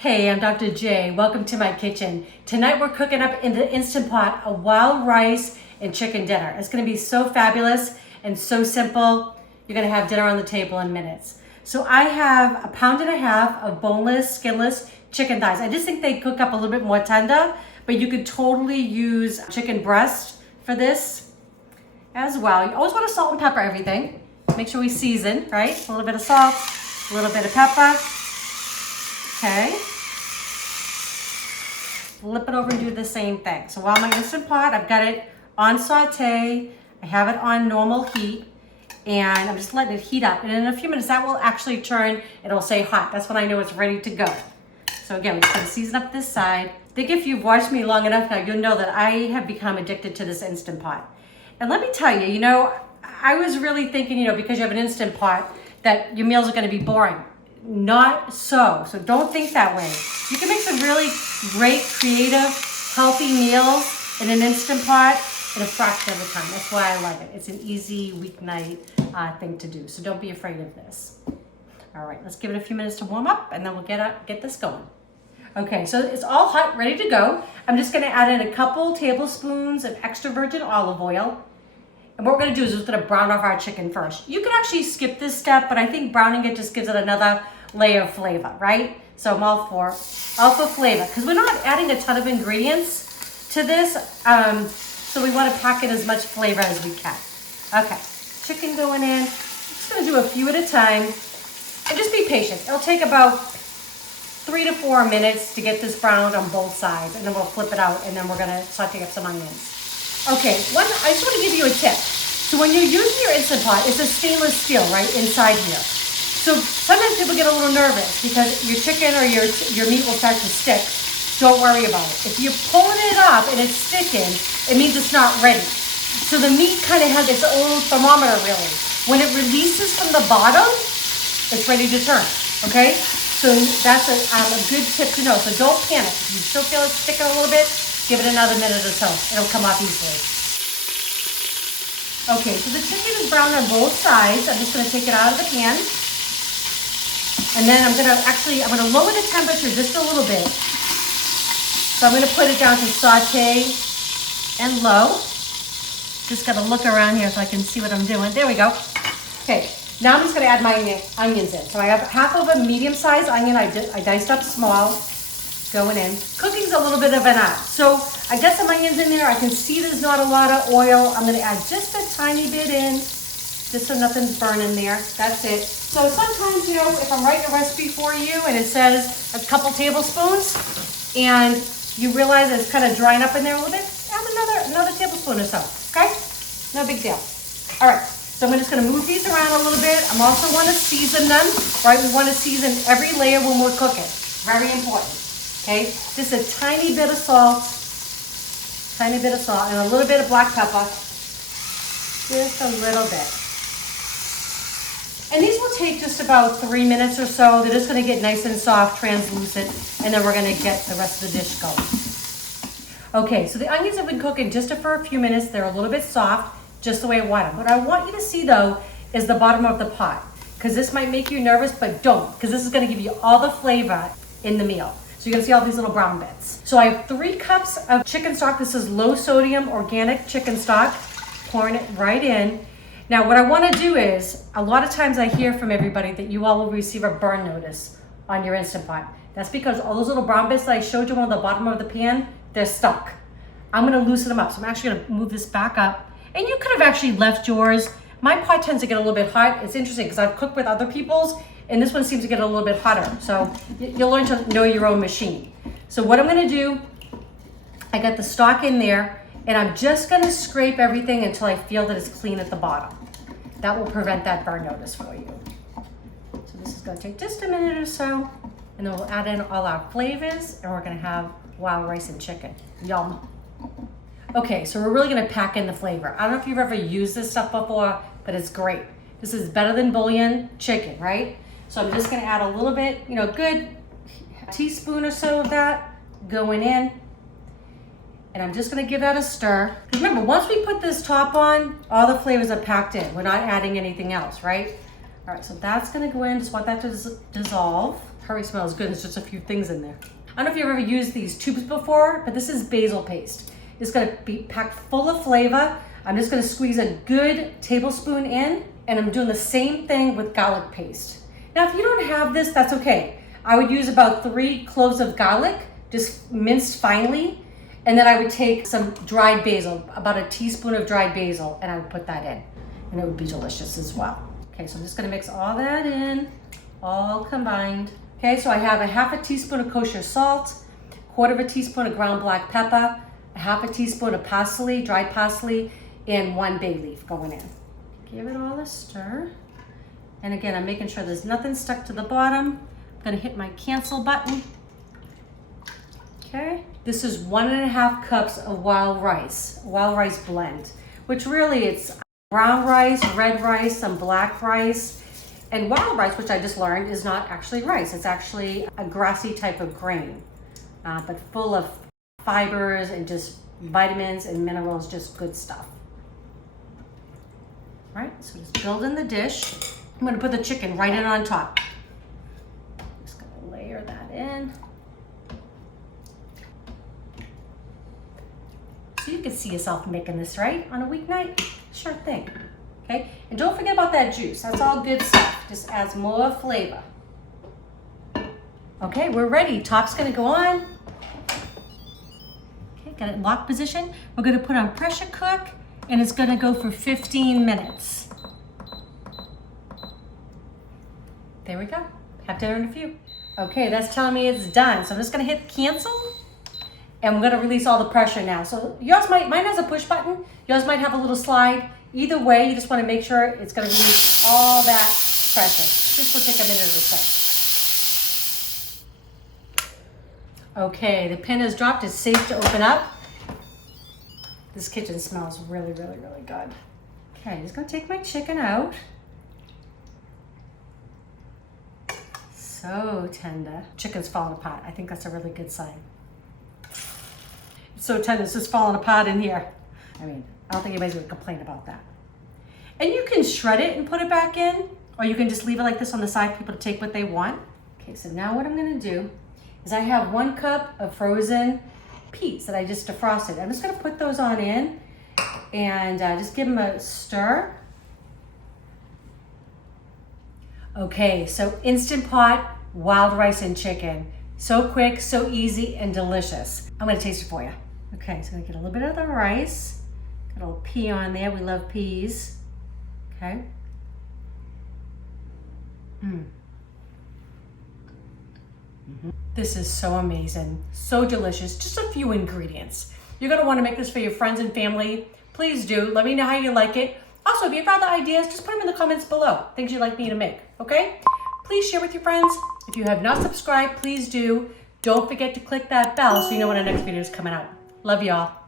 Hey, I'm Dr. J. Welcome to my kitchen. Tonight we're cooking up in the Instant Pot a wild rice and chicken dinner. It's gonna be so fabulous and so simple. You're gonna have dinner on the table in minutes. So I have 1.5 pounds of boneless, skinless chicken thighs. I just think they cook up a little bit more tender, but you could totally use chicken breast for this as well. You always wanna salt and pepper everything. Make sure we season, right? A little bit of salt, a little bit of pepper. Okay. Flip it over and do the same thing. So while my Instant Pot, I've got it on saute, I have it on normal heat, and I'm just letting it heat up. And in a few minutes, that will actually turn, it'll say hot. That's when I know it's ready to go. So again, we're just gonna season up this side. I think if you've watched me long enough now, you'll know that I have become addicted to this Instant Pot. And let me tell you, I was really thinking, because you have an Instant Pot, that your meals are gonna be boring. Not so. So don't think that way. You can make some really great, creative, healthy meals in an Instant Pot in a fraction of the time. That's why I love it. It's an easy weeknight thing to do. So don't be afraid of this. All right, let's give it a few minutes to warm up and then we'll get this going. Okay, so it's all hot, ready to go. I'm just gonna add in a couple tablespoons of extra virgin olive oil. And what we're gonna do is just gonna brown off our chicken first. You could actually skip this step, but I think browning it just gives it another layer of flavor, right? So I'm all for flavor, because we're not adding a ton of ingredients to this, so we wanna pack in as much flavor as we can. Okay, chicken going in. I'm just gonna do a few at a time, and just be patient. It'll take about 3 to 4 minutes to get this browned on both sides, and then we'll flip it out, and then we're gonna saute up some onions. Okay, I just want to give you a tip. So when you're using your Instant Pot, it's a stainless steel, right, inside here. So sometimes people get a little nervous because your chicken or your meat will start to stick. Don't worry about it. If you're pulling it up and it's sticking, it means it's not ready. So the meat kind of has its own thermometer, really. When it releases from the bottom, it's ready to turn, okay? So that's a good tip to know. So don't panic. If you still feel it sticking a little bit, give it another minute or so. It'll come off easily. Okay, so the chicken is brown on both sides. I'm just gonna take it out of the pan. And then I'm gonna lower the temperature just a little bit. So I'm gonna put it down to saute and low. Just gotta look around here so I can see what I'm doing. There we go. Okay, now I'm just gonna add my onions in. So I have half of a medium-sized onion I diced up small. Going in. Cooking's a little bit of an art. So I got some onions in there. I can see there's not a lot of oil. I'm gonna add just a tiny bit in, just so nothing's burning there. That's it. So sometimes, if I'm writing a recipe for you and it says a couple tablespoons and you realize it's kind of drying up in there a little bit, add another tablespoon or so, okay? No big deal. All right, so I'm just gonna move these around a little bit. I'm also wanna season them, right? We wanna season every layer when we're cooking. Very important. Okay, just a tiny bit of salt, and a little bit of black pepper, just a little bit. And these will take just about 3 minutes or so. They're just gonna get nice and soft, translucent, and then we're gonna get the rest of the dish going. Okay, so the onions have been cooking just for a few minutes. They're a little bit soft, just the way I want them. What I want you to see though is the bottom of the pot, because this might make you nervous, but don't, because this is gonna give you all the flavor in the meal. So you're gonna see all these little brown bits. So I have 3 cups of chicken stock. This is low sodium organic chicken stock. Pouring it right in. Now what I wanna do is, a lot of times I hear from everybody that you all will receive a burn notice on your Instant Pot. That's because all those little brown bits that I showed you on the bottom of the pan, they're stuck. I'm gonna loosen them up. So I'm actually gonna move this back up. And you could have actually left yours. My pot tends to get a little bit hot. It's interesting because I've cooked with other people's, and this one seems to get a little bit hotter. So you'll learn to know your own machine. So what I'm gonna do, I got the stock in there, and I'm just gonna scrape everything until I feel that it's clean at the bottom. That will prevent that burn notice for you. So this is gonna take just a minute or so, and then we'll add in all our flavors, and we're gonna have wild rice and chicken. Yum. Okay, so we're really gonna pack in the flavor. I don't know if you've ever used this stuff before, but it's great. This is better than bouillon chicken, right? So I'm just gonna add a little bit, good teaspoon or so of that going in. And I'm just gonna give that a stir. Remember, once we put this top on, all the flavors are packed in. We're not adding anything else, right? All right, so that's gonna go in. Just want that to dissolve. curry smells good. It's just a few things in there. I don't know if you've ever used these tubes before, but this is basil paste. It's gonna be packed full of flavor. I'm just gonna squeeze a good tablespoon in, and I'm doing the same thing with garlic paste. Now, if you don't have this, that's okay. I would use about 3 cloves of garlic, just minced finely, and then I would take some dried basil, about a teaspoon of dried basil, and I would put that in, and it would be delicious as well. Okay, so I'm just gonna mix all that in, all combined. Okay, so I have a half a teaspoon of kosher salt, 1/4 teaspoon of ground black pepper, a half a teaspoon of parsley, dried parsley, and 1 bay leaf going in. Give it all a stir. And again, I'm making sure there's nothing stuck to the bottom. I'm gonna hit my cancel button. Okay, this is 1½ cups of wild rice blend, which really it's brown rice, red rice, some black rice. And wild rice, which I just learned, is not actually rice. It's actually a grassy type of grain, but full of fibers and just vitamins and minerals, just good stuff. All right, so just build in the dish. I'm gonna put the chicken right in on top. Just gonna layer that in. So you can see yourself making this, right? On a weeknight? Sure thing. Okay, and don't forget about that juice. That's all good stuff. Just adds more flavor. Okay, we're ready. Top's gonna go on. Okay, got it in lock position. We're gonna put on pressure cook, and it's gonna go for 15 minutes. There we go. Have dinner in a few. Okay, that's telling me it's done. So I'm just gonna hit cancel, and I'm gonna release all the pressure now. So mine has a push button. Yours might have a little slide. Either way, you just wanna make sure it's gonna release all that pressure. This will take a minute or so. Okay, the pin is dropped. It's safe to open up. This kitchen smells really, really, really good. Okay, I'm just gonna take my chicken out. So tender. Chicken's falling apart. I think that's a really good sign. It's so tender, it's just falling apart in here. I mean, I don't think anybody's gonna complain about that. And you can shred it and put it back in, or you can just leave it like this on the side for people to take what they want. Okay, so now what I'm gonna do is I have 1 cup of frozen peas that I just defrosted. I'm just gonna put those on in and just give them a stir. Okay, so Instant Pot wild rice and chicken. So quick, so easy, and delicious. I'm gonna taste it for you. Okay, so I'm gonna get a little bit of the rice. Got a little pea on there, we love peas. Okay. This is so amazing, so delicious, just a few ingredients. You're gonna wanna make this for your friends and family. Please do, let me know how you like it. Also, if you have other ideas, just put them in the comments below, things you'd like me to make, okay? Please share with your friends. If you have not subscribed, please do. Don't forget to click that bell so you know when our next video is coming out. Love y'all.